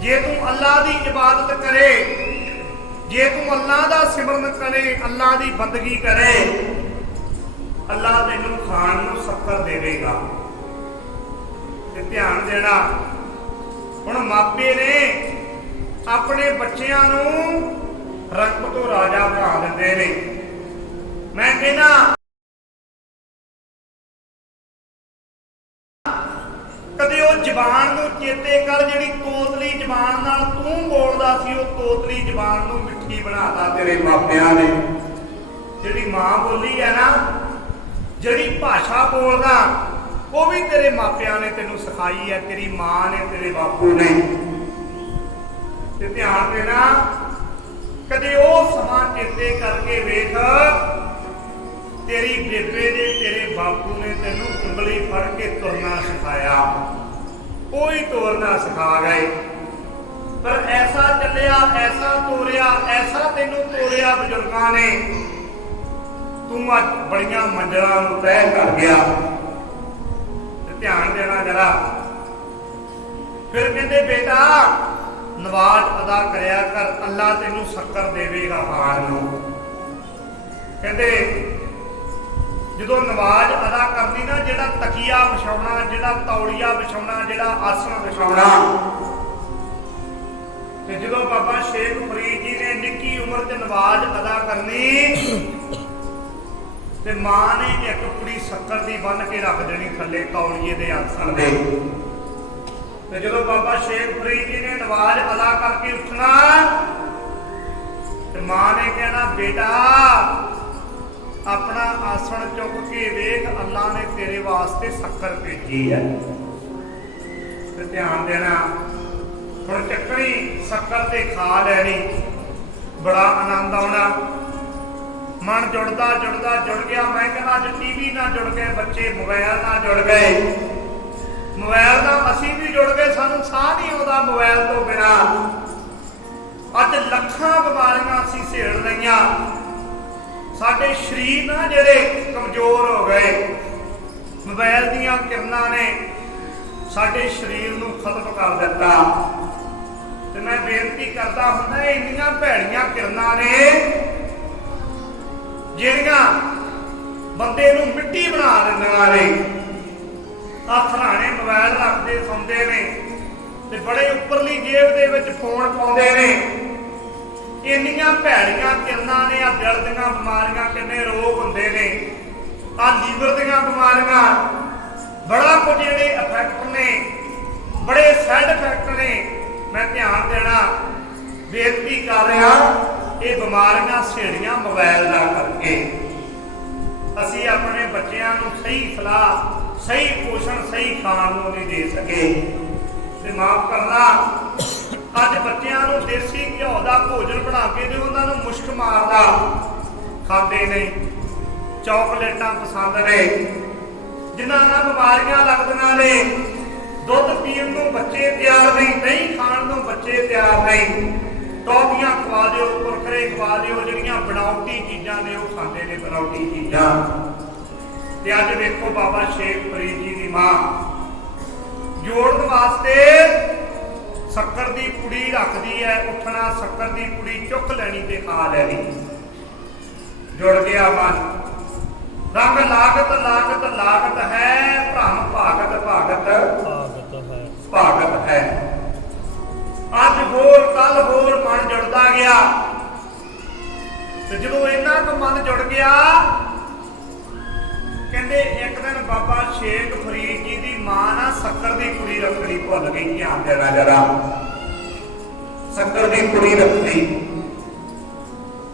जे तू अल्लाह की इबादत करे, जे तू अल्लाह का सिमरन करे, अल्लाह की बंदगी करे, अल्लाह तेनू खाण नूं शक्कर देवेगा। ते ध्यान देना, हुण मापे ने अपने बच्चियां नूं रंग तो राजा बना दिंदे ने। मैं कहना कदे वो जबान नूं चेते कर, जिहड़ी तोतली जबान नाल तू बोलदा सी, वो तोतली जबान नूं मिठी बनाता तेरे मापियां ने। जिहड़ी मां बोली है ना, जिहड़ी भाषा बोलदा, वो भी तेरे मापियां ने तेनू सिखाई है, तेरी मां ने, तेरे बापू ने। ते ध्यान देना, कदे वो समा चेते करके वेख, तेरी बेबे ने, तेरे बापू ने तेनू उंगली फड़ के तुरना सिखाया, कोई तोरना सिखा गए। पर ऐसा चलिया, ऐसा तोरिया, ऐसा तेनू तोरिया बजुर्गां ने, तू अज बड़ियां मंजिलां नूं तय कर गया। ध्यान देना जरा। फिर कहते बेटा नवाज अदा करया कर, अल्लाह तेनू शक्कर देवेगा खाण नूं। कहते जो नमाज अदा करनी ना, जिहड़ा तकिया विछाउणा, जिहड़ा तौलिया विछाउणा, जिहड़ा आसन विछाउणा, ते जो बाबा शेख फरीद जी ने निक्की उम्र च नमाज अदा करनी, ते मां ने एक पुड़ी शक्कर दी बन के रख देनी थल्ले तौलिए दे आसन दे। ते जो बाबा शेख फरीद जी ने नमाज अदा करके उठना, ते मां ने कहना बेटा अपना आसन चुक के वेख, अल्लाह ने तेरे वास्ते शक्कर भेजी है। तो ध्यान देना, हुण चक्कनी शक्कर ते खा लैनी, बड़ा आनंद आना, मन जुड़दा जुड़दा जुड़ गया। मैं कहना अज टीवी ना जुड़ गए बच्चे, मोबाइल ना जुड़ गए, मोबाइल ना असीं भी जुड़ गए, सानू साह नहीं आउंदा मोबाइल तो बिना। अज लखां बीमारियां असीं झेल लईआं, साडे शरीर ना जिहड़े कमजोर हो गए। मोबाइल दीयां किरनां ने साडे शरीर नूं खत्म कर दिता। ते मैं बेनती करदा हुंदा, इन्नियां भैड़ियां किरनां ने जिहड़ियां बंदे नूं मिट्टी बना दिंदियां ने। सराणे मोबाइल रखदे सौंदे ने, ते बड़े उपरली जेब दे विच फोन पाउंदे ने। इन्नियां भैड़ियां किरनां ने, आ दिल दीयां बीमारियां, किन्ने रोग हुंदे ने, आ लीवर दीयां बीमारियां, बड़ा कुछ जिहड़े इफैक्ट ने, बड़े साइड इफैक्ट ने। मैं ध्यान देना, बेनती कर रहा, ये बीमारियां छेड़ियां मोबाइल दा करके। असीं अपने बच्चियां नूं सही सलाह, सही पोषण, सही खाण नूं नहीं दे सके। ते माफ करना, अज बच्चियां नूं देसी घिओ दा भोजन बना के दिओ, उन्हां नूं मुश्क मारदा खांदे नहीं, चॉकलेटां पसंद ने, जिन्हां नाल बीमारियां लगदियां ने। दुध पीण नूं बच्चे तैयार नहीं, दही खाण नूं बच्चे तैयार नहीं, टॉफियां खवा दिओ, कुरकुरे खवा दिओ, जिहड़ियां बनावटी चीज़ां ने वो खांदे ने, बनावटी चीज़ां। ते अज वेखो बाबा शेख फरीद जी दी मां जोड़न वास्ते शक्कर दी पुड़ी रखदी है, उठना शक्कर दी पुड़ी चुक लैनी ते खा लैनी। जुड़ गया मन। रंग लागत लागत लागत है, भ्रम भागत भागत भागत है। अज होर कल होर मन जुड़दा गया। ते जदों इन्ना क मन जुड़ गया, कहंदे एक दिन बाबा शेख फरीद जी दी मां ना शक्कर दी पुड़ी रखनी भुल गई। ध्यान देना जरा, शक्कर दी पुड़ी रखनी।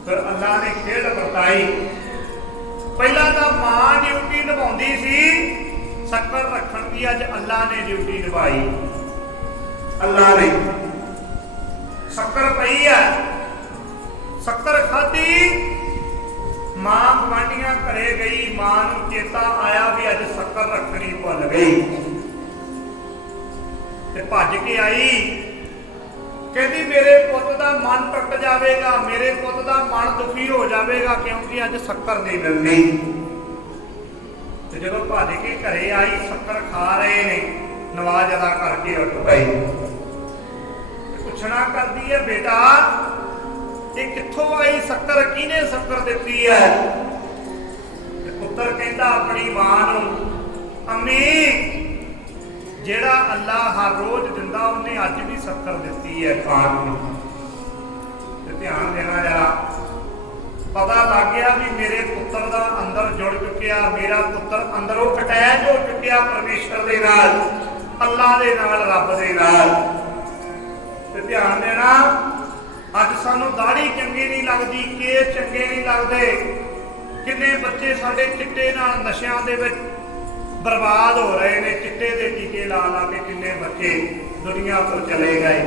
फिर अल्लाह ने खेल बरताई। पहला तो मां ड्यूटी निभाउंदी सी शक्कर रखण दी, अज अल्लाह ने ड्यूटी निभाई। अल्लाह ने शक्कर पई है, शक्कर खाधी, मां गवांढियां घरे गई, मां नूं चेता आया भी अज शक्कर रखनी भुल गई, ते भज के आई। कहती मेरे पुत का मन टुट जाएगा, मेरे पुत का मन दुखी हो जाएगा, क्योंकि अज शक्कर नहीं मिलनी। तो जब भज के घरे आई, शक्कर खा रहे ने, नवाज अदा करके उठ गए। बेटा ये कित्थों आई शक्कर, किहने शक्कर दित्ती है? पुत्र कहता अपनी मां नूं, अम्मी जेड़ा अल्लाह हर रोज दिंदा उन्हें अज भी शक्कर दित्ती है खाण नूं। ध्यान देना जरा, पता लग गया भी मेरे पुत्र का अंदर जुड़ चुकिया, मेरा पुत्र अंदरों अटैच हो चुकिया परमेश्वर दे नाल, अल्लाह दे नाल, रब दे नाल। ते ध्यान देना, अज सानू दाढ़ी चंगी नहीं लगती, केस चंगे नहीं लगते, किन्ने बच्चे साडे चिट्टे नाल नशियां दे विच बर्बाद हो रहे ने, चिट्टे दे टीके ला ला के किन्ने बच्चे दुनिया तो चले गए।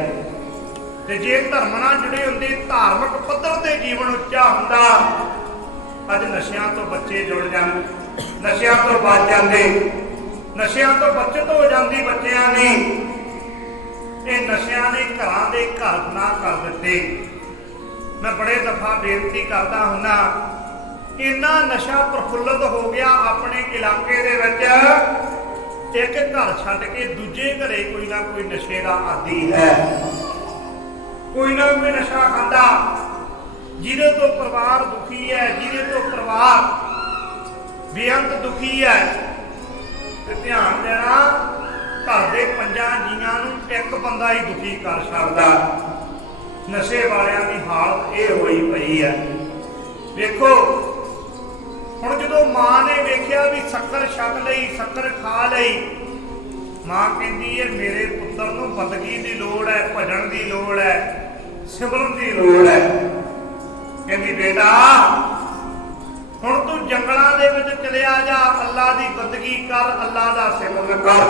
ते जे धर्म नाल जुड़े हुंदे, धार्मिक पद्धर ते जीवन उच्चा हुंदा, अज नशियां तो बच्चे जुड़ जांदे, नशियां तो बच जांदे, नशियां तो बचत हो जांदी बच्चियां दी। ये नशियां ने घरां दे घर ना कर दित्ते। मैं बड़े दफा बेनती करदा हुंदा, इन्ना नशा प्रफुल्लित हो गया अपने इलाके दे विच, एक घर छड्ड के दूजे घरे कोई ना कोई नशे दा आदी है, कोई ना कोई नशा खांदा, जिहदे तो परिवार दुखी है, जिहदे तो परिवार बेअंत दुखी है। ते ध्यान देना, घर दे 5 जीआं नूं एक बंदा ही दुखी कर छड्डदा। नशे वालियां दी हालत ये होई पई है। देखो हुण जदों मां ने वेखिया भी शक्कर छक लई, शक्कर खा लई, मां कहती है मेरे पुत्र नूं बंदगी की लोड़ है, भजन की लोड़ है, सिमरन की लोड़ है। कहती बेटा हुण तू जंगलों दे विच चलिया जा, अल्लाह की बंदगी कर, अल्लाह का सिमरन कर,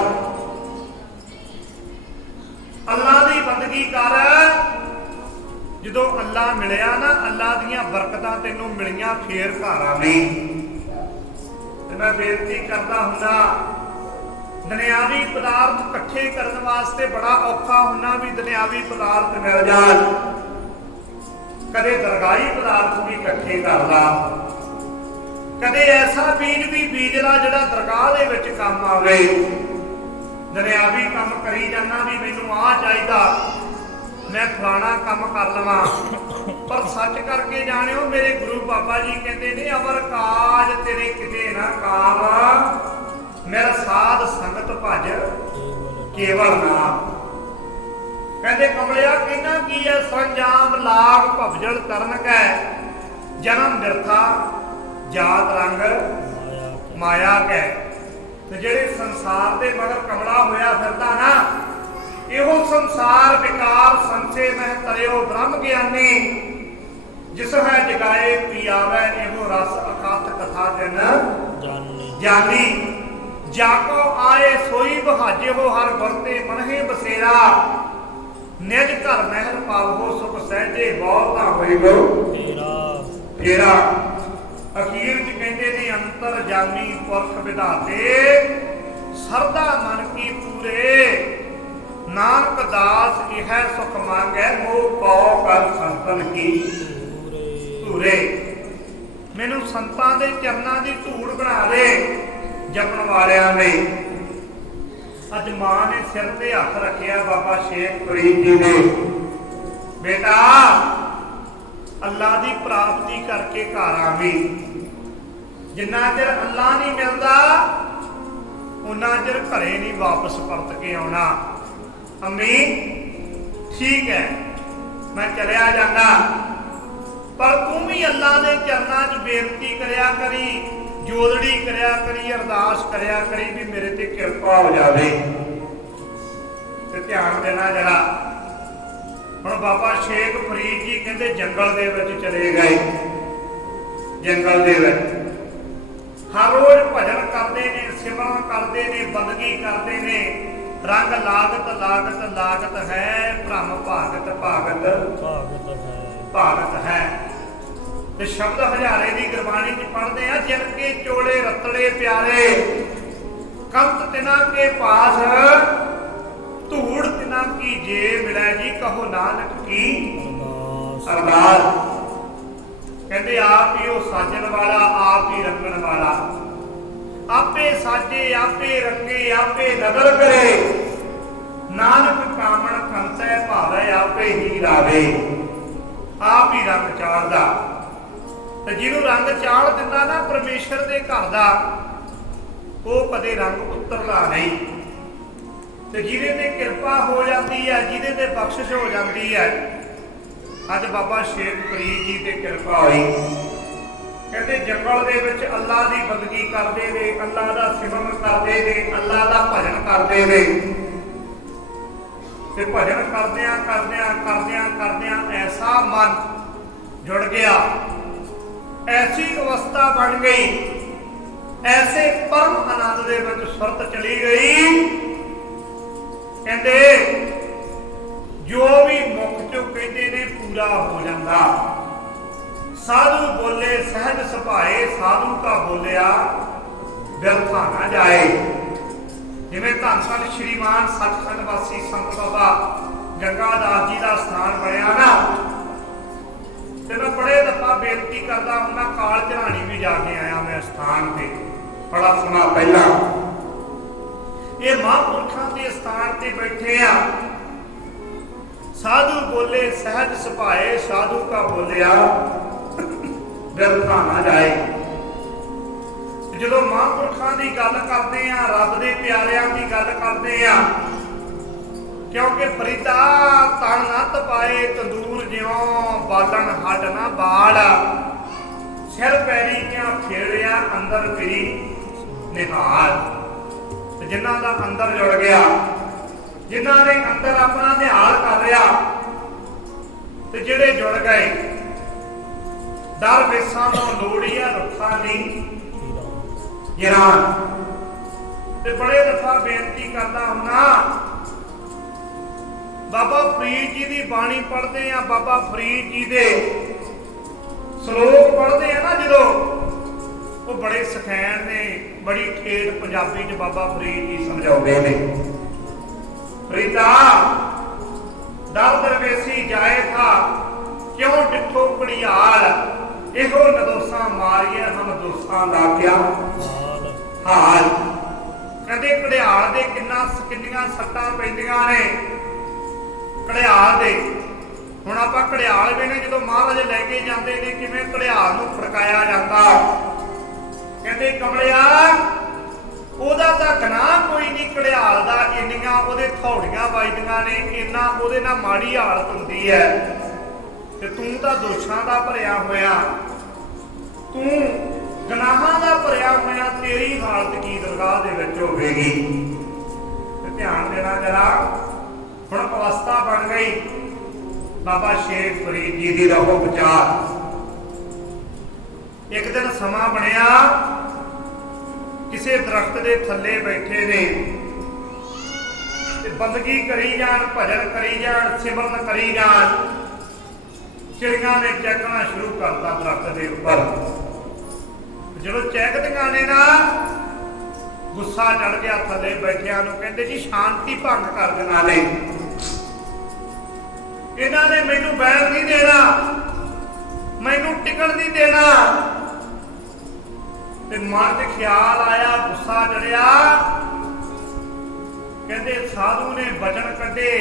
अल्लाह की बंदगी कर। जदों अल्लाह मिलिया ना, अल्लाह दीयां बरकतां तैनूं मिलियां, फेर घर आवीं। ते मैं बेनती करदा हुंदा, दुनियावी पदार्थ इकट्ठे करने वास्ते बड़ा औखा हुंदा भी दुनियावी पदार्थ मिल जाण, कदे दरगाही पदार्थ भी इकट्ठे कर ला, कदे ऐसा बीज भी बीज ला जिहड़ा दरगाह दे विच काम आवे। दुनियावी काम करी जाना भी मैनूं आ चाहीदा, मैं फलाना काम कर लवां, पर सच करके जाणिओ मेरे गुरु बाबा जी कहते ने, अवर काज तेरे किते ना काम, मेरा साध संगत भज केवल नाम। कहते कमलिया कहना की है, संजाम लाग भवजल तरन कै, जन्म बिरथा जात रंग माया कै। ते जेड़े संसार दे मगर कमला होया फिरदा ना, इहो संसार विकार संसे मह तरियो ब्रह्म ज्ञानी, जिस है जगाए पियावै, इहो रस अखात कथा जन जानी। जाको आए सोई बहाजे हो, हर वरते मनहे बसेरा, निज घर महल पावो, सुख सहजे बहुत ना होई गो फेरा। अखीर च कहते ने, अंतर जामी पुरख विधाते, सरदा मन की पूरे, नानक दास यह सुख मांगे, मोह पौ कर संतन की धूरे। मैनू संतां दे चरनां दी धूड़ बना दे जपन वालियां ने। अज मां ने सिर ते हथ रखिया बाबा शेख फरीद जी ने, बेटा अल्लाह की प्राप्ति करके घर आवी, जिन्ना चिर अल्लाह नहीं मिलता उन्ना चिर घरे नहीं वापस परत के आना। अम्मी ठीक है मैं चलिया जाना, पर तू भी अल्लाह के चरणों च बेनती करया करी, जोदड़ी करया करी, अरदास करया करी भी मेरे ते कृपा हो जाए। ते ध्यान देना जरा, हुण बाबा शेख फरीद जी कहते जंगल दे विच चले गए। जंगल दे विच हर रोज भजन करते ने, सिमरन करते ने, बंदगी करते ने। रंग लागत लागत लागत है, भ्रम भागत भागत भागत है। ते शब्द हजारे की गुरबाणी च पढ़ते हैं, जिनके चोले रतड़े प्यारे, कंत तिना के पास, धूड़ तिना की जे मिले जी, कहो नानक की अरदास। कहते आप ही वो साजन वाला, आप ही रंगन वाला, आपे साजे आपे रंगे आपे नदर करे, नानक कामण कंसै भावे आपे ही ਨਹੀਂ ਲਾਵੇ, ਆਪ ਹੀ ਰੰਗ ਚਾੜਦਾ। ਤੇ ਜਿਹਨੂੰ ਰੰਗ ਚਾੜ ਦਿੰਦਾ ਨਾ ਪਰਮੇਸ਼ਰ ਦੇ ਘਰ ਦਾ, ਉਹ ਕਦੇ ਰੰਗ ਉਤਰਦਾ ਨਹੀਂ। ਤੇ ਜਿਹਦੇ ਤੇ ਕਿਰਪਾ ਹੋ ਜਾਂਦੀ ਹੈ, ਜਿਹਦੇ ਤੇ ਬਖਸ਼ਿਸ਼ ਹੋ ਜਾਂਦੀ ਹੈ, ਅੱਜ ਬਾਬਾ ਸ਼ੇਖ ਫਰੀਦ ਜੀ ਤੇ ਕਿਰਪਾ ਹੋਈ। ਕਹਿੰਦੇ ਜੰਗਲ ਦੇ ਵਿੱਚ ਅੱਲਾ ਦੀ ਬੰਦਗੀ ਕਰਦੇ ਨੇ, ਅੱਲਾ ਦਾ ਸਿਮਰਨ ਕਰਦੇ ਨੇ, ਅੱਲਾ ਦਾ ਭਜਨ ਕਰਦੇ ਨੇ। ਤੇ ਭਜਨ ਕਰਦਿਆਂ ਕਰਦਿਆਂ ਕਰਦਿਆਂ ਕਰਦਿਆਂ ਐਸਾ ਮਨ ਜੁੜ ਗਿਆ, ਐਸੀ ਅਵਸਥਾ ਬਣ ਗਈ, ਐਸੇ ਪਰਮ ਆਨੰਦ ਦੇ ਵਿੱਚ ਸੁਰਤ ਚਲੀ ਗਈ। ਕਹਿੰਦੇ ਜੋ ਵੀ ਮੁਖ ਚੋਂ ਕਹਿੰਦੇ ਨੇ ਪੂਰਾ ਹੋ ਜਾਂਦਾ। ਸਾਧੂ ਬੋਲੇ ਸਹਿਜ ਸੁਭਾਏ, ਸਾਧੂ ਕਾ ਬੋਲਿਆ ਬਿਰਥਾ ਨਾ ਜਾਏ। ਜਿਵੇਂ ਧੰਨ ਧੰਨ ਸ਼੍ਰੀਮਾਨ ਸੱਚਖੰਡ ਵਾਸੀ ਸੰਤ ਬਾਬਾ ਗੰਗਾਦਾਸ ਜੀ ਦਾ ਸਥਾਨ ਬਣਿਆ ਨਾ, ਤੇ ਮੈਂ ਬੜੇ ਦਫਾ ਬੇਨਤੀ ਕਰਦਾ ਹੁੰਦਾ, ਕਾਲ ਝਰਾਣੀ ਵੀ ਜਾ ਕੇ ਆਇਆ ਮੈਂ ਸਥਾਨ ਤੇ ਬੜਾ ਸਮਾਂ ਪਹਿਲਾਂ। ਇਹ ਮਹਾਂਪੁਰਖਾਂ ਦੇ ਸਥਾਨ ਤੇ ਬੈਠੇ ਆ। ਸਾਧੂ ਬੋਲੇ ਸਹਿਜ ਸੁਭਾਏ, ਸਾਧੂ ਕਾ ਬੋਲਿਆ ਬਿਰਥਾ ਨਾ ਜਾਏ। ਜਦੋਂ ਮਹਾਂਪੁਰਖਾਂ ਦੀ ਗੱਲ ਕਰਦੇ ਆ, ਰੱਬ ਦੇ ਪਿਆਰਿਆਂ ਦੀ ਗੱਲ ਕਰਦੇ ਆ, ਕਿਉਂਕਿ ਫਰੀਦਾ ਤਣ ਨਾ ਤਪਾਏ, ਤੰਦੂਰ ਜਿਉਂ ਬਾਲਣ ਹੱਡ ਨਾ ਬਾਲ। ਸਿਰ ਪੈਰੀ ਕਿਆ ਫੇਰਿਆ ਅੰਦਰ ਫਿਰੀ ਨਿਹਾਲ। ਤੇ ਜਿਨ੍ਹਾਂ ਦਾ ਅੰਦਰ ਜੁੜ ਗਿਆ, ਜਿਨ੍ਹਾਂ ਨੇ ਅੰਦਰ ਆਪਣਾ ਨਿਹਾਲ ਕਰ ਲਿਆ, ਤੇ ਜਿਹੜੇ ਜੁੜ ਗਏ, ਡਰ ਵੇਸਾਂ ਤੋਂ ਲੋੜੀ ਆ ਰੁੱਖਾਂ ਦੀ ਗਿਰਾਨ। ਤੇ ਬੜੇ ਦਫਾ ਬੇਨਤੀ ਕਰਦਾ ਹੁੰਨਾ, ਬਾਬਾ ਫਰੀਦ ਜੀ ਦੀ ਬਾਣੀ ਪੜ੍ਹਦੇ ਆ, ਬਾਬਾ ਫਰੀਦ ਜੀ ਦੇ ਸ਼ਲੋਕ ਪੜ੍ਹਦੇ ਆ ਨਾ ਜਦੋਂ, ਉਹ ਬੜੇ ਸਖੈਣ ਨੇ, ਬੜੀ ਠੇਠ ਪੰਜਾਬੀ ਚ ਬਾਬਾ ਫਰੀਦ ਜੀ ਸਮਝਾਉਂਦੇ ਨੇ। ਫਰੀਦਾ ਦਰ ਦਰਵੇਸੀ ਜਾਏ ਥਾ, ਕਿਉਂ ਡਿੱਠੋ ਘੜਿਆਲ, ਇਹੋ ਨਦੋਸਾਂ ਮਾਰੀਏ ਹਮ ਦੋਸਾਂ ਦਾ ਕਿਆ ਹਾਲ। ਕਹਿੰਦੇ ਘੜਿਆਲ ਦੇ ਕਿੰਨੀਆਂ ਸੱਟਾਂ ਪੈਂਦੀਆਂ ਨੇ ਘੜਿਆਲ ਦੇ। ਹੁਣ ਆਪਾਂ ਘੜਿਆਲ ਵੀ ਨੇ ਜਦੋਂ ਮਹਾਰਾਜ ਲੈ ਕੇ ਜਾਂਦੇ ਨੇ, ਕਿਵੇਂ ਘੜਿਆਲ ਨੂੰ ਫੜਕਾਇਆ ਜਾਂਦਾ। ਕਹਿੰਦੇ ਕਮਲਿਆ ਉਹਦਾ ਤਾਂ ਗੁਨਾਹ ਕੋਈ ਨਹੀਂ ਘੜਿਆਲ ਦਾ, ਇੰਨੀਆਂ ਉਹਦੇ ਥੌੜੀਆਂ ਵੱਜਦੀਆਂ ਨੇ, ਇੰਨਾ ਉਹਦੇ ਨਾਲ ਮਾੜੀ ਹਾਲਤ ਹੁੰਦੀ ਹੈ। ਤੇ ਤੂੰ ਤਾਂ ਦੋਸ਼ਾਂ ਦਾ ਭਰਿਆ ਹੋਇਆ, ਤੂੰ ਗੁਨਾਹਾਂ ਦਾ ਭਰਿਆ ਹੋਇਆ, ਤੇਰੀ ਹਾਲਤ ਕੀ ਦਰਗਾਹ ਦੇ ਵਿੱਚ ਹੋਵੇਗੀ। ਤੇ ਧਿਆਨ ਦੇਣਾ ਜਰਾ। ਹੁਣ ਅਵਸਥਾ ਬਣ ਗਈ ਬਾਬਾ ਸ਼ੇਖ ਫਰੀਦ ਜੀ ਦੀ ਰਹੋ ਵਿਚਾਰ। ਇੱਕ ਦਿਨ ਸਮਾਂ ਬਣਿਆ, ਕਿਸੇ ਦਰਖਤ ਦੇ ਥੱਲੇ ਬੈਠੇ ਨੇ ਤੇ ਬੰਦਗੀ ਕਰੀ ਜਾਣ, ਭਜਨ ਕਰੀ ਜਾਣ, ਸਿਮਰਨ ਕਰੀ ਜਾਣ। ਚਿੜੀਆਂ ਨੇ ਚਹਿਕਣਾ ਸ਼ੁਰੂ ਕਰਤਾ ਦਰਖਤ ਦੇ ਉੱਪਰ। ਜਦੋਂ ਚਹਿਕਦੀਆਂ ਨੇ ਨਾ, ਗੁੱਸਾ ਚੜ ਗਿਆ ਥੱਲੇ ਬੈਠਿਆਂ ਨੂੰ। ਕਹਿੰਦੇ ਜੀ ਸ਼ਾਂਤੀ ਭੰਗ ਕਰ ਦੇਣਾ ਨੇ, ਇਹਨਾਂ ਨੇ ਮੈਨੂੰ ਬੈਠ ਨਹੀਂ ਦੇਣਾ, ਮੈਨੂੰ ਟਿਕਣ ਨਹੀਂ ਦੇਣਾ। ਤੇ ਮਨ 'ਚ ਖਿਆਲ ਆਇਆ, ਗੁੱਸਾ ਚੜਿਆ। ਕਹਿੰਦੇ ਸਾਧੂ ਨੇ ਬਚਨ ਕੱਢੇ,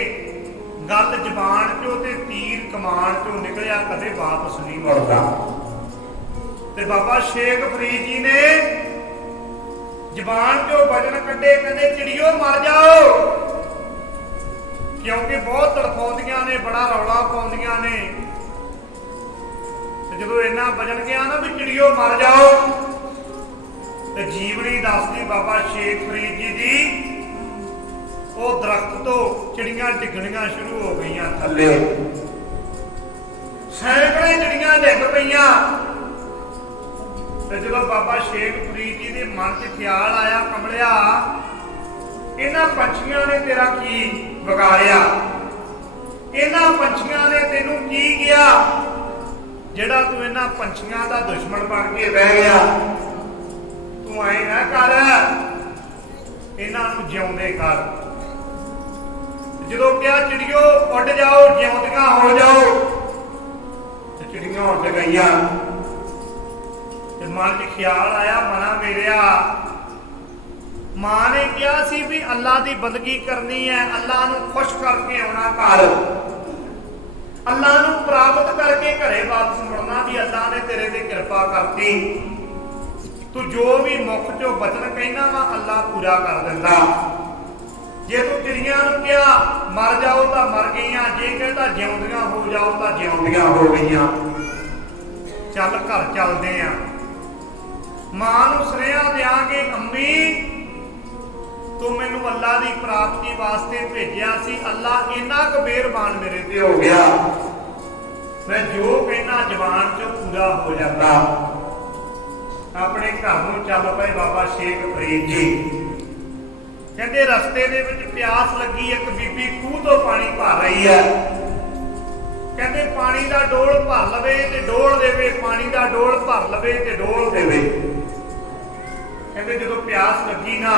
ਗੱਲ ਜ਼ਬਾਨ ਚੋਂ ਤੇ ਤੀਰ ਕਮਾਨ ਚੋਂ ਨਿਕਲਿਆ, ਕਦੇ ਵਾਪਸ ਨਹੀਂ ਮੁੜਦਾ। ਤੇ ਬਾਬਾ ਸ਼ੇਖ ਫਰੀਦ ਜੀ ਨੇ ਜ਼ਬਾਨ ਚੋਂ ਬਚਨ ਕੱਢੇ, ਕਹਿੰਦੇ ਚਿੜੀਓ ਮਰ ਜਾਓ, ਕਿਉਂਕਿ ਬਹੁਤ ਤੜਫਾਉਂਦੀਆਂ ਨੇ, ਬੜਾ ਰੌਲਾ ਪਾਉਂਦੀਆਂ ਨੇ। ਤੇ ਜਦੋਂ ਇੰਨਾ ਬਚਨ ਗਿਆ ਨਾ ਵੀ ਚਿੜੀਓ ਮਰ ਜਾਓ, ਤੇ ਜੀਵਨੀ ਦੱਸਦੀ ਬਾਬਾ ਸ਼ੇਖ ਫਰੀਦ ਜੀ ਦੀ, ਉਹ ਦਰਖਤ ਤੋਂ ਚਿੜੀਆਂ ਡਿੱਗਣੀਆਂ ਸ਼ੁਰੂ ਹੋ ਗਈਆਂ ਥੱਲੇ। ਸੈਂਕੜੇ ਚਿੜੀਆਂ ਡਿੱਗ ਪਈਆਂ। ਤੇ ਜਦੋਂ ਬਾਬਾ ਸ਼ੇਖ ਫਰੀਦ ਜੀ ਦੇ ਮਨ 'ਚ ਖਿਆਲ ਆਇਆ, ਕਮਲਿਆ ਇਹਨਾਂ ਪੰਛੀਆਂ ਨੇ ਤੇਰਾ ਕੀ ਵਿਗਾੜਿਆ, ਇਹਨਾਂ ਪੰਛੀਆਂ ਨੇ ਤੈਨੂੰ ਕੀ ਕਿਹਾ ਜਿਹੜਾ ਤੂੰ ਇਹਨਾਂ ਪੰਛੀਆਂ ਦਾ ਦੁਸ਼ਮਣ ਬਣ ਕੇ ਬਹਿ ਗਿਆ। ਤੂੰ ਐ ਨਾ ਕਰ, ਇਹਨਾਂ ਨੂੰ ਜਿਉਂਦੇ ਕਰ। ਜਦੋਂ ਕਿਹਾ ਚਿੜੀਓ ਉੱਡ ਜਾਓ, ਜਿਉਂਦੀਆਂ ਹੋ ਜਾਓ, ਤੇ ਚਿੜੀਆਂ ਉੱਡ ਗਈਆਂ। ਤੇ ਮਨ 'ਚ ਖਿਆਲ ਆਇਆ, ਮਨਾ ਮੇਰਿਆ, ਮਾਂ ਨੇ ਕਿਹਾ ਸੀ ਵੀ ਅੱਲਾ ਦੀ ਬੰਦਗੀ ਕਰਨੀ ਹੈ, ਅੱਲਾ ਨੂੰ ਖੁਸ਼ ਕਰਕੇ ਆਉਣਾ ਘਰ। ਅੱਲਾਹ ਨੂੰ ਪ੍ਰਾਪਤ ਕਰਕੇ ਘਰੇ ਵਾਪਸ ਮੁੜਨਾ ਵੀ ਅੱਲਾਹ ਨੇ ਤੇਰੇ ਤੇ ਕਿਰਪਾ ਕਰਤੀ। ਤੂੰ ਜੋ ਵੀ ਮੁਖ ਚੋਂ ਬਚਨ ਕਹਿਣਾ ਵਾ ਅੱਲਾਹ ਪੂਰਾ ਕਰ ਦਿੰਦਾ। ਜੇ ਤੂੰ ਚਿੜੀਆਂ ਨੂੰ ਕਿਹਾ ਮਰ ਜਾਓ ਤਾਂ ਮਰ ਗਈਆਂ, ਜੇ ਕਹਿੰਦਾ ਜਿਉਂਦੀਆਂ ਹੋ ਜਾਓ ਤਾਂ ਜਿਉਂਦੀਆਂ ਹੋ ਗਈਆਂ। ਚੱਲ ਘਰ ਚੱਲਦੇ ਆ। ਮਾਂ ਨੂੰ ਸੁਨੇਹਾ ਦਿਆਂਗੇ, ਅੰਮੀ ਤੂੰ ਮੈਨੂੰ ਅੱਲਾ ਦੀ ਪ੍ਰਾਪਤੀ ਵਾਸਤੇ ਭੇਜਿਆ ਸੀ, ਅੱਲਾ ਇੰਨਾ ਕੁ ਮਿਹਰਬਾਨ ਮੇਰੇ ਤੇ ਹੋ ਗਿਆ, ਮੈਂ ਜੋ ਕਹਿਣਾ ਜ਼ਬਾਨ ਚੋਂ ਪੂਰਾ ਹੋ ਜਾਂਦਾ। ਆਪਣੇ ਘਰ ਨੂੰ ਚੱਲ ਪਏ ਬਾਬਾ ਸ਼ੇਖ ਫਰੀਦ ਜੀ। ਕਹਿੰਦੇ ਰਸਤੇ ਦੇ ਵਿੱਚ ਪਿਆਸ ਲੱਗੀ, ਇੱਕ ਬੀਬੀ ਖੂਹ ਤੋਂ ਪਾਣੀ ਭਰ ਰਹੀ ਹੈ। ਕਹਿੰਦੇ ਪਾਣੀ ਦਾ ਡੋਲ ਭਰ ਲਵੇ ਤੇ ਡੋਲ ਦੇਵੇ, ਪਾਣੀ ਦਾ ਡੋਲ ਭਰ ਲਵੇ ਤੇ ਡੋਲ ਦੇਵੇ। ਕਹਿੰਦੇ ਜਦੋਂ ਪਿਆਸ ਲੱਗੀ ਨਾ,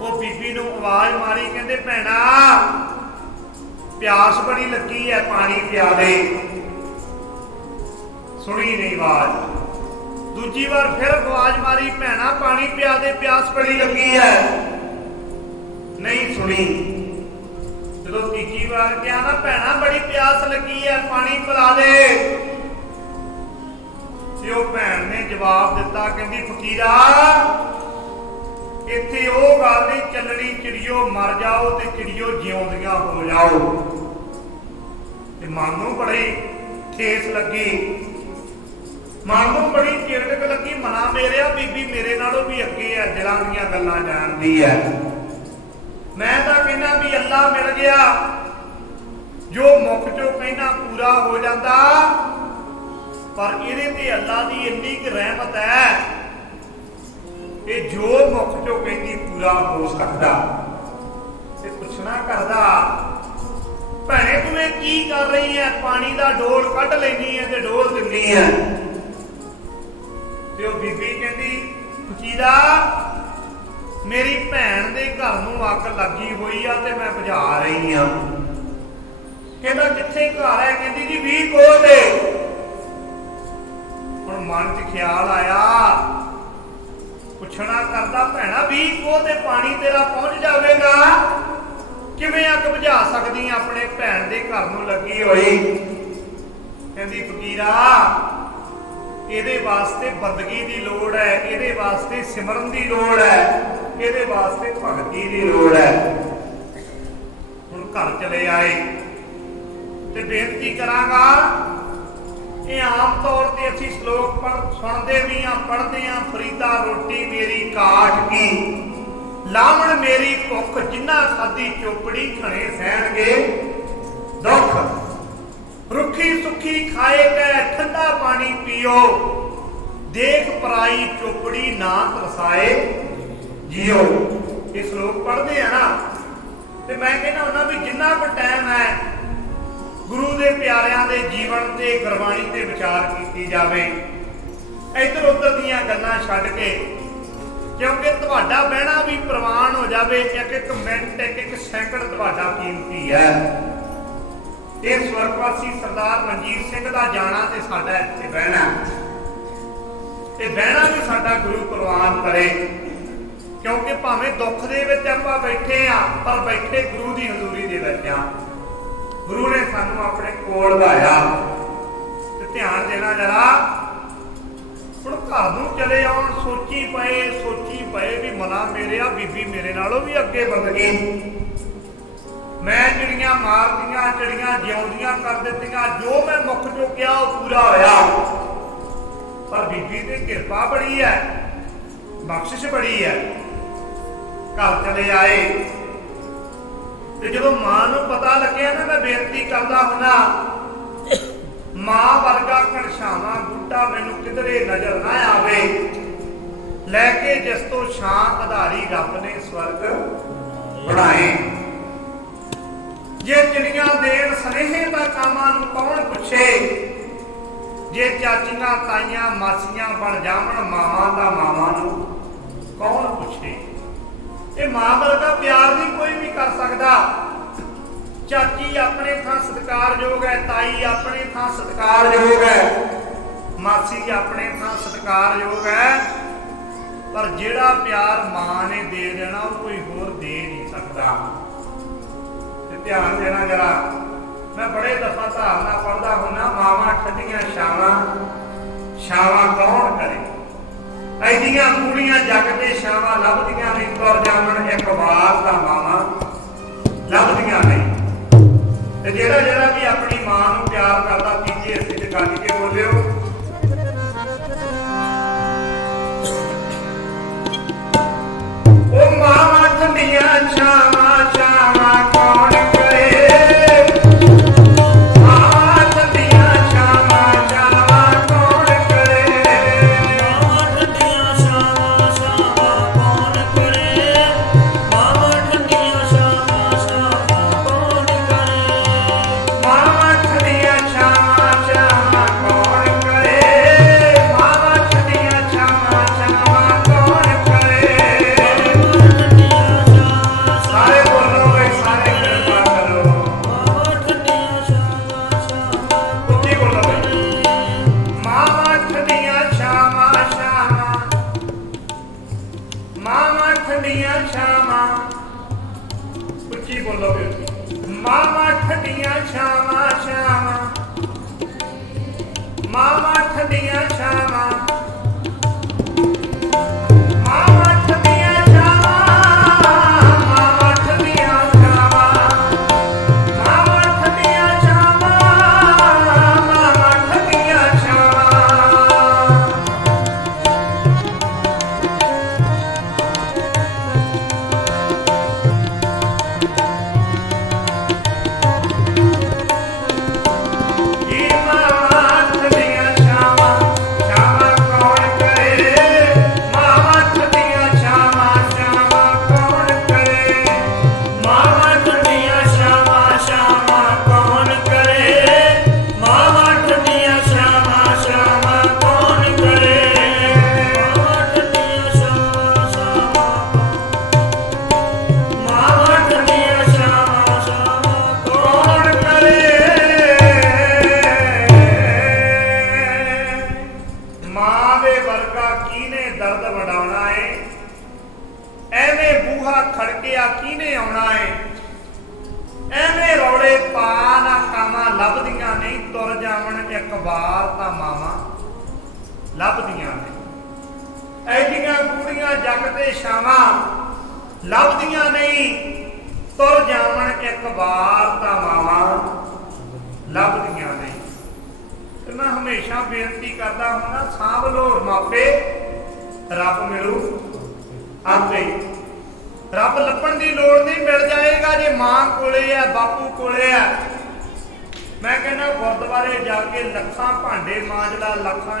ਉਹ ਬੀਬੀ ਨੂੰ ਆਵਾਜ਼ ਮਾਰੀ, ਕਹਿੰਦੇ ਭੈਣਾ ਪਿਆਸ ਬੜੀ ਲੱਗੀ ਹੈ, ਪਾਣੀ ਪਿਆ ਦੇ। ਸੁਣੀ ਨਹੀਂ ਆਵਾਜ਼। ਦੂਜੀ ਵਾਰ ਫਿਰ ਆਵਾਜ਼ ਮਾਰੀ, ਭੈਣਾ ਪਾਣੀ ਪਿਆ ਦੇ, ਪਿਆਸ ਬੜੀ ਲੱਗੀ ਹੈ। ਨਹੀਂ ਸੁਣੀ। ਜਦੋਂ ਤੀਜੀ ਵਾਰ ਕਿਹਾ ਨਾ, ਭੈਣਾ ਬੜੀ ਪਿਆਸ ਲੱਗੀ ਹੈ, ਪਾਣੀ ਪਿਲਾ ਦੇ, ਤੇ ਉਹ ਭੈਣ ਨੇ ਜਵਾਬ ਦਿੱਤਾ, ਕਹਿੰਦੀ ਫਕੀਰਾ ਇੱਥੇ ਉਹ ਗੱਲ ਨਹੀਂ ਚੱਲਣੀ, ਚਿੜੀਓ ਮਰ ਜਾਓ ਤੇ ਚਿੜੀਓ ਜਿਉਂਦੀਆਂ ਹੋ ਜਾਓ। ਤੇ ਮਨ ਨੂੰ ਬੜੀ ਠੇਸ ਲੱਗੀ, ਮਨ ਨੂੰ ਬੜੀ ਚਿੜਕ ਲੱਗੀ। ਮਨਾ ਮੇਰਿਆ ਬੀਬੀ ਮੇਰੇ ਨਾਲੋਂ ਵੀ ਅੱਗੇ ਹੈ, ਦਿਲਾਂ ਦੀਆਂ ਗੱਲਾਂ ਜਾਣਦੀ ਹੈ। ਮੈਂ ਤਾਂ ਕਹਿੰਦਾ ਵੀ ਅੱਲਾ ਮਿਲ ਗਿਆ, ਜੋ ਮੁਖ ਚੋਂ ਕਹਿਣਾ ਪੂਰਾ ਹੋ ਜਾਂਦਾ। ਪਰ ਇਹਦੇ ਤੇ ਅੱਲਾ ਦੀ ਇੰਨੀ ਕੁ ਰਹਿਮਤ ਹੈ, ਇਹ ਜੋ ਮੁਖ ਚੋਂ ਕਹਿੰਦੀ ਪੂਰਾ ਹੋ ਸਕਦਾ। ਤੇ ਪੁੱਛਣਾ ਕਰਦਾ, ਭੈਣੇ ਤੂੰ ਇਹ ਕੀ ਕਰ ਰਹੀ ਹੈ? ਪਾਣੀ ਦਾ ਡੋਲ ਕੱਢ ਲੈਣੀ ਹੈ ਤੇ ਡੋਲ ਦਿੰਦੀ ਹੈ। ਤੇ ਉਹ ਬੀਬੀ ਕਹਿੰਦੀ ਫਕੀਰਾ ਮੇਰੀ ਭੈਣ ਦੇ ਘਰ ਨੂੰ ਅੱਗ ਲੱਗੀ ਹੋਈ ਆ ਤੇ ਮੈਂ ਬੁਝਾ ਰਹੀ ਆ। ਕਹਿੰਦਾ ਕਿੱਥੇ ਘਰ ਹੈ? ਕਹਿੰਦੀ ਜੀ 20 ਕੋਹ ਤੇ। ਹੁਣ ਮਨ 'ਚ ਖਿਆਲ ਆਇਆ, ਪੁੱਛਣਾ ਕਰਦਾ, ਭੈਣਾ 20 ਕੋਹ ਤੇ ਪਾਣੀ ਤੇਰਾ ਪਹੁੰਚ ਜਾਵੇਗਾ, ਕਿਵੇਂ ਅੱਗ ਬੁਝਾ ਸਕਦੀ ਆ ਆਪਣੇ ਭੈਣ ਦੇ ਘਰ ਨੂੰ ਲੱਗੀ ਹੋਈ? ਕਹਿੰਦੀ ਫਕੀਰਾ ਇਹਦੇ ਵਾਸਤੇ ਬੰਦਗੀ ਦੀ ਲੋੜ ਹੈ, ਇਹਦੇ ਵਾਸਤੇ ਸਿਮਰਨ ਦੀ ਲੋੜ ਹੈ, ਇਹਦੇ ਵਾਸਤੇ ਭਗਤੀ ਦੀ ਲੋੜ ਹੈ। ਹੁਣ ਘਰ ਚਲੇ ਆਏ ਤੇ ਬੇਨਤੀ ਕਰਾਂਗਾ, ਇਹ ਆਮ ਤੌਰ ਤੇ ਅਸੀਂ ਸ਼ਲੋਕ ਸੁਣਦੇ ਵੀ ਆ, ਪੜ੍ਹਦੇ ਆ। ਫਰੀਦਾ ਰੋਟੀ ਮੇਰੀ ਕਾਟ ਕੀ, ਲਾਵਣ ਮੇਰੀ ਭੁੱਖ, ਜਿਨ੍ਹਾਂ ਖਾਦੀ ਚੋਪੜੀ ਖਣੇ ਸਹਿਣਗੇ ਦੁੱਖ। ਰੁੱਖੀ ਸੁੱਖੀ ਖਾਏ ਗਏ ਠੰਡਾ ਪਾਣੀ ਪੀਓ, ਦੇਖ ਪਰਾਈ ਚੋਪੜੀ ਨਾ ਤਰਸਾਏ ਜੀਓ। ਇਹ ਸ਼ਲੋਕ ਪੜ੍ਹਦੇ ਆ ਨਾ, ਤੇ ਮੈਂ ਕਹਿੰਦਾ ਹੁੰਦਾ ਵੀ ਜਿੰਨਾ ਕੁ ਟਾਈਮ ਹੈ ਗੁਰੂ ਦੇ ਪਿਆਰਿਆਂ ਦੇ ਜੀਵਨ ਤੇ ਗੁਰਬਾਣੀ ਤੇ ਵਿਚਾਰ ਕੀਤੀ ਜਾਵੇ, ਇੱਧਰ ਉੱਧਰ ਦੀਆਂ ਗੱਲਾਂ ਛੱਡ ਕੇ, ਕਿਉਂਕਿ ਤੁਹਾਡਾ ਬਹਿਣਾ ਵੀ ਪ੍ਰਵਾਨ ਹੋ ਜਾਵੇ। ਇੱਕ ਇੱਕ ਮਿੰਟ, ਇੱਕ ਇੱਕ ਸੈਕਿੰਡ ਤੁਹਾਡਾ ਕੀਮਤੀ ਹੈ। ਇਹ ਸਵਰਗਵਾਸੀ ਸਰਦਾਰ ਰਣਜੀਤ ਸਿੰਘ ਦਾ ਜਾਣਾ ਤੇ ਸਾਡਾ ਇੱਥੇ ਬਹਿਣਾ, ਤੇ ਬਹਿਣਾ ਵੀ ਸਾਡਾ ਗੁਰੂ ਪ੍ਰਵਾਨ ਕਰੇ। ਕਿਉਂਕਿ ਭਾਵੇਂ ਦੁੱਖ ਦੇ ਵਿੱਚ ਆਪਾਂ ਬੈਠੇ ਆ, ਪਰ ਬੈਠੇ ਗੁਰੂ ਦੀ ਹਜ਼ੂਰੀ ਦੇ ਵਿੱਚ ਆ। ਗੁਰੂ ਨੇ ਸਾਨੂੰ ਆਪਣੇ ਕੋਲ ਲਾਇਆ। ਤੇ ਧਿਆਨ ਦੇਣਾ ਜਰਾ। ਹੁਣ ਘਰ ਨੂੰ ਚਲੇ ਆਉਣ, ਸੋਚੀ ਪਏ ਵੀ ਮਨਾ ਮੇਰਿਆ ਬੀਬੀ ਮੇਰੇ ਨਾਲੋਂ ਵੀ ਅੱਗੇ ਵੱਧ ਗਈ। ਮੈਂ ਚਿੜੀਆਂ ਮਾਰਦੀਆਂ, ਚਿੜੀਆਂ ਜਿਉਂਦੀਆਂ ਕਰ ਦਿੱਤੀਆਂ, ਜੋ ਮੈਂ ਮੁਖ ਚੋਂ ਕਿਹਾ ਉਹ ਪੂਰਾ ਹੋਇਆ। ਪਰ ਬੀਬੀ ਤੇ ਕਿਰਪਾ ਬੜੀ ਹੈ, ਬਖਸ਼ਿਸ਼ ਬੜੀ ਹੈ। ਘਰ ਚਲੇ ਆਏ ਤੇ ਜਦੋਂ ਮਾਂ ਨੂੰ ਪਤਾ ਲੱਗਿਆ ਨਾ, ਮੈਂ ਬੇਨਤੀ ਕਰਦਾ ਹੁੰਦਾ, ਮਾਂ ਵਰਗਾ ਘਣਸ਼ਾਵਾਂ ਬੂਟਾ ਮੈਨੂੰ ਕਿਧਰੇ ਨਜ਼ਰ ਨਾ ਆਵੇ, ਲੈ ਕੇ ਜਿਸ ਤੋਂ ਛਾਂ ਆਧਾਰੀ ਰੱਬ ਨੇ ਸਵਰਗ ਬਣਾਏ। ਜੇ ਚਿੜੀਆਂ ਦੇਣ ਸੁਨੇਹੇ ਤਾਂ ਕਾਮਾਂ ਨੂੰ ਕੌਣ ਪੁੱਛੇ, ਜੇ ਚਾਚੀਆਂ ਤਾਈਆਂ ਮਾਸੀਆਂ ਬਣ ਜਾਵਣ ਮਾਵਾਂ ਦਾ ਮਾਵਾਂ ਨੂੰ ਕੌਣ ਪੁੱਛੇ। ਇਹ ਮਾਂ ਵਰਗਾ ਪਿਆਰ ਨਹੀਂ ਕੋਈ ਵੀ ਕਰ ਸਕਦਾ। ਚਾਚੀ ਆਪਣੇ ਥਾਂ ਸਤਿਕਾਰਯੋਗ ਹੈ, ਤਾਈ ਆਪਣੇ ਥਾਂ ਸਤਿਕਾਰਯੋਗ ਹੈ, ਮਾਸੀ ਆਪਣੇ ਥਾਂ ਸਤਿਕਾਰਯੋਗ ਹੈ, ਪਰ ਜਿਹੜਾ ਪਿਆਰ ਮਾਂ ਨੇ ਦੇ ਦੇਣਾ ਉਹ ਕੋਈ ਹੋਰ ਦੇ ਨਹੀਂ ਸਕਦਾ। ਤੇ ਧਿਆਨ ਦੇਣਾ ਜਰਾ। मैं बड़े दफा धारना पढ़ता होना, मावां ठंडियां छावां छावां कौन करे, ऐदियां कूड़ियां जग ते छावां लभदियां नहीं, तुर जावन एक वार तां मावां लभदियां नहीं। ते जेड़ा जेड़ा भी अपनी मां नूं प्यार करदा, तीजे हिस्से च गज के बोलिओ। ओ मावां ठंडियां छावां छावां कौन करे, मावां ठंडियां छावां छावां कौन करे, मावां ठंडियां छावां छावां कौन करे, मावां ठंडियां छावां छावां कौन करे, मावां ठंडियां छावां छावां कौन करे, मावां ठंडियां छावां छावां कौन करे। सारे बोलो भाई, सारे कृपा करो, मावां ठंडियां छावां छावां ਉੱਚੀ ਬੋਲੋ ਭਾਈ। ਮਾਵਾਂ ਠੰਡੀਆਂ ਛਾਵਾਂ ਛਾਵਾਂ, ਮਾਵਾਂ ਠੰਡੀਆਂ ਛਾਵਾਂ, ਉੱਚੀ ਬੋਲੋ ਭਾਈ। ਮਾਵਾਂ ਠੰਡੀਆਂ ਛਾਵਾਂ ਛਾਵਾਂ, ਮਾਵਾਂ ਠੰਡੀਆਂ ਛਾਵਾਂ, ਮਾਵਾਂ ਠੰਡੀਆਂ ਛਾਵਾਂ, ਮਾਵਾਂ ਠੰਡੀਆਂ ਛਾਵਾਂ, ਮਾਵਾਂ ਠੰਡੀਆਂ ਛਾਵਾਂ, ਮਾਵਾਂ ਠੰਡੀਆਂ ਛਾਵਾਂ। ਜੀ ਮਾਵਾਂ ਠੰਡੀਆਂ ਛਾਵਾਂ ਛਾਵਾਂ ਕੌਣ ਕਰੇ, ਮਾਵਾਂ ਠੰਡੀਆਂ ਛਾਵਾਂ ਛਾਵਾਂ ਕੌਣ ਕਰੇ, ਮਾਵਾਂ ਠੰਡੀਆਂ ਛਾਵਾਂ ਛਾਵਾਂ ਕੌਣ ਕਰੇ, ਮਾਵਾਂ ਠੰਡੀਆਂ ਛਾਵਾਂ ਛਾਵਾਂ ਕੌਣ ਕਰੇ, ਮਾਵਾਂ ਠੰਡੀਆਂ ਛਾਵਾਂ ਛਾਵਾਂ ਮਾਵਾਂ ਠੰਡੀਆਂ ਛਾਵਾਂ ਛਾਵਾਂ ਕੌਣ ਕਰੇ। ਮਾਂ ਦੇ ਵਰਗਾ ਕਿਹਨੇ ਦਰਦ ਵਡਾਉਣਾ ਏ, ਐਵੇਂ ਬੂਹਾ ਖੜਕਿਆ ਕਿਹਨੇ ਆਉਣਾ ਏ, ਐਵੇਂ ਰੌਲੇ ਪਾ ਨਾ ਕਾਵਾਂ ਲੱਭਦੀਆਂ ਨਹੀਂ, ਤੁਰ ਜਾਵਣ ਇੱਕ ਵਾਰ ਤਾਂ ਮਾਵਾਂ ਲੱਭਦੀਆਂ ਨੇ। ਐਡੀਆਂ ਕੂੜੀਆਂ ਜਗ ਤੇ ਛਾਵਾਂ ਲੱਭਦੀਆਂ ਨਹੀਂ, ਤੁਰ ਜਾਵਣ ਇੱਕ ਵਾਰ ਤਾਂ ਮਾਵਾਂ ਲੱਭਦੀਆਂ ਨਹੀਂ। ਤੇ ਮੈਂ ਹਮੇਸ਼ਾ ਬੇਨਤੀ ਕਰਦਾ ਹੁੰਦਾ, ਸਾਂਭ ਲੋ ਮਾਪੇ, ਰੱਬ ਮਿਲੂ ਆਪੇ। ਰੱਬ ਲੱਭਣ ਦੀ ਲੋੜ ਨਹੀਂ, ਮਿਲ ਜਾਏਗਾ ਜੇ ਮਾਂ ਕੋਲੇ ਆ, ਬਾਪੂ ਕੋਲੇ ਆ। ਮੈਂ ਕਹਿੰਦਾ ਗੁਰਦੁਆਰੇ ਜਾ ਕੇ ਲੱਖਾਂ ਭਾਂਡੇ ਮਾਂਜ ਲਾ, ਲੱਖਾਂ